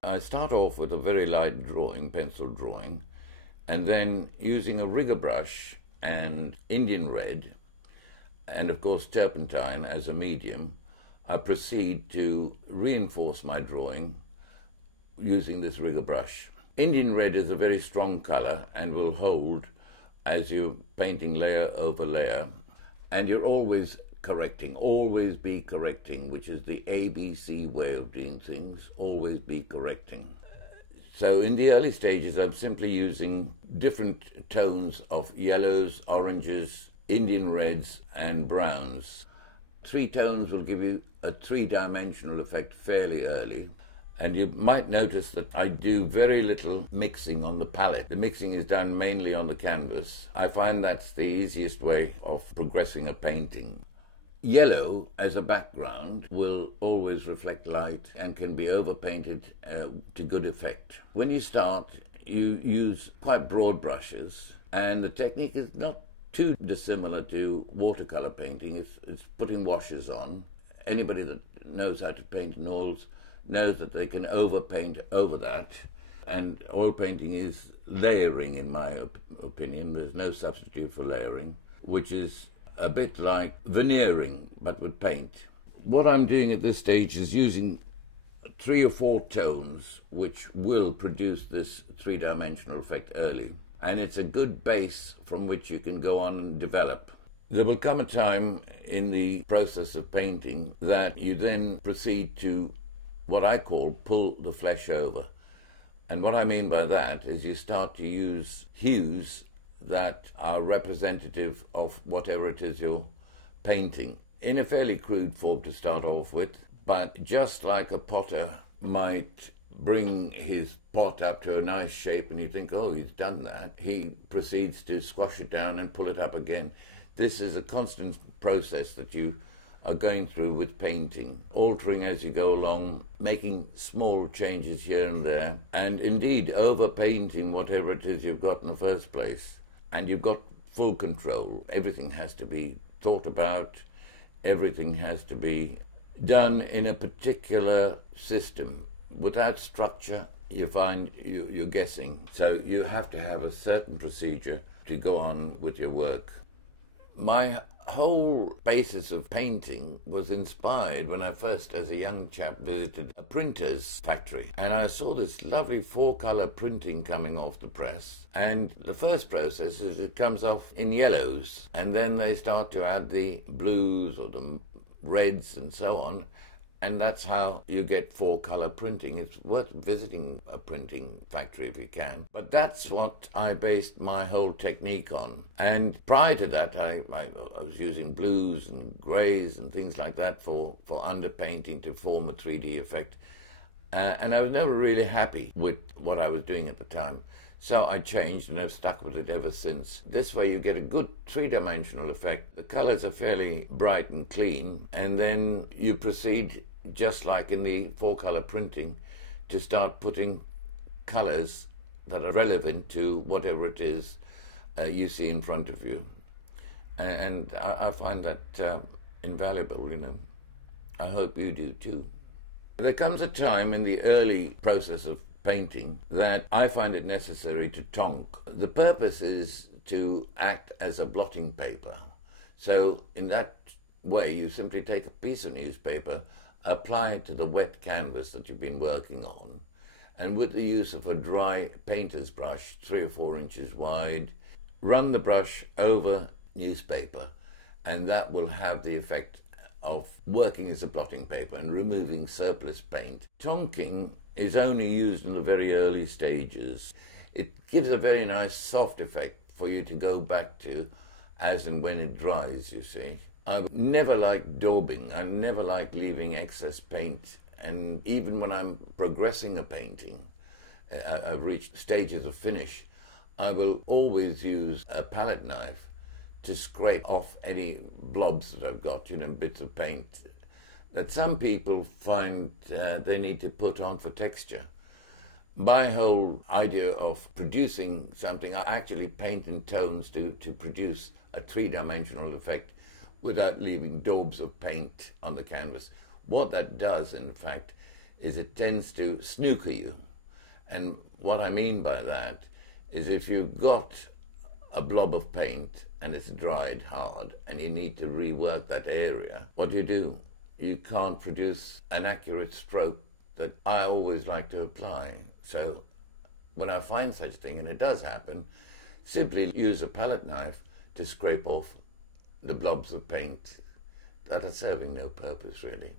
I start off with a very light drawing, pencil drawing, and then using a rigger brush and Indian red, and of course turpentine as a medium, I proceed to reinforce my drawing using this rigger brush. Indian red is a very strong color and will hold as you're painting layer over layer, and you're always correcting, always be correcting, which is the ABC way of doing things, always be correcting. So in the early stages, I'm simply using different tones of yellows, oranges, Indian reds, and browns. 3 tones will give you a 3-dimensional effect fairly early. And you might notice that I do very little mixing on the palette. The mixing is done mainly on the canvas. I find that's the easiest way of progressing a painting. Yellow as a background will always reflect light and can be overpainted to good effect. When you start, you use quite broad brushes, and the technique is not too dissimilar to watercolor painting. It's putting washes on. Anybody that knows how to paint in oils knows that they can overpaint over that, and oil painting is layering, in my opinion. There's no substitute for layering, which is a bit like veneering, but with paint. What I'm doing at this stage is using 3 or 4 tones, which will produce this 3-dimensional effect early. And it's a good base from which you can go on and develop. There will come a time in the process of painting that you then proceed to what I call pull the flesh over. And what I mean by that is you start to use hues that are representative of whatever it is you're painting, in a fairly crude form to start off with. But just like a potter might bring his pot up to a nice shape and you think, oh, he's done that, he proceeds to squash it down and pull it up again. This is a constant process that you are going through with painting, altering as you go along, making small changes here and there, and indeed over-painting whatever it is you've got in the first place. And you've got full control. Everything has to be thought about. Everything has to be done in a particular system. Without structure, you find you're guessing. So you have to have a certain procedure to go on with your work. My whole basis of painting was inspired when I first, as a young chap, visited a printer's factory, and I saw this lovely 4-color printing coming off the press. And the first process is it comes off in yellows, and then they start to add the blues or the reds and so on, and that's how you get 4-color printing. It's worth visiting a printing factory if you can. But that's what I based my whole technique on. And prior to that, I was using blues and greys and things like that for underpainting to form a 3D effect. And I was never really happy with what I was doing at the time. So I changed, and I've stuck with it ever since. This way you get a good 3-dimensional effect. The colors are fairly bright and clean, and then you proceed, just like in the 4-color printing, to start putting colors that are relevant to whatever it is you see in front of you. And I find that invaluable, you know. I hope you do too. There comes a time in the early process of painting that I find it necessary to tonk. The purpose is to act as a blotting paper. So in that way, you simply take a piece of newspaper, apply it to the wet canvas that you've been working on, and with the use of a dry painter's brush, 3 or 4 inches wide, run the brush over newspaper, and that will have the effect of working as a blotting paper and removing surplus paint. Tonking is only used in the very early stages. It gives a very nice soft effect for you to go back to as and when it dries, you see. I never like daubing. I never like leaving excess paint. And even when I'm progressing a painting, I've reached stages of finish, I will always use a palette knife to scrape off any blobs that I've got, you know, bits of paint that some people find they need to put on for texture. My whole idea of producing something, I actually paint in tones to produce a three-dimensional effect without leaving daubs of paint on the canvas. What that does, in fact, is it tends to snooker you. And what I mean by that is if you've got a blob of paint and it's dried hard and you need to rework that area, what do? You can't produce an accurate stroke that I always like to apply. So when I find such a thing, and it does happen, simply use a palette knife to scrape off the blobs of paint that are serving no purpose, really.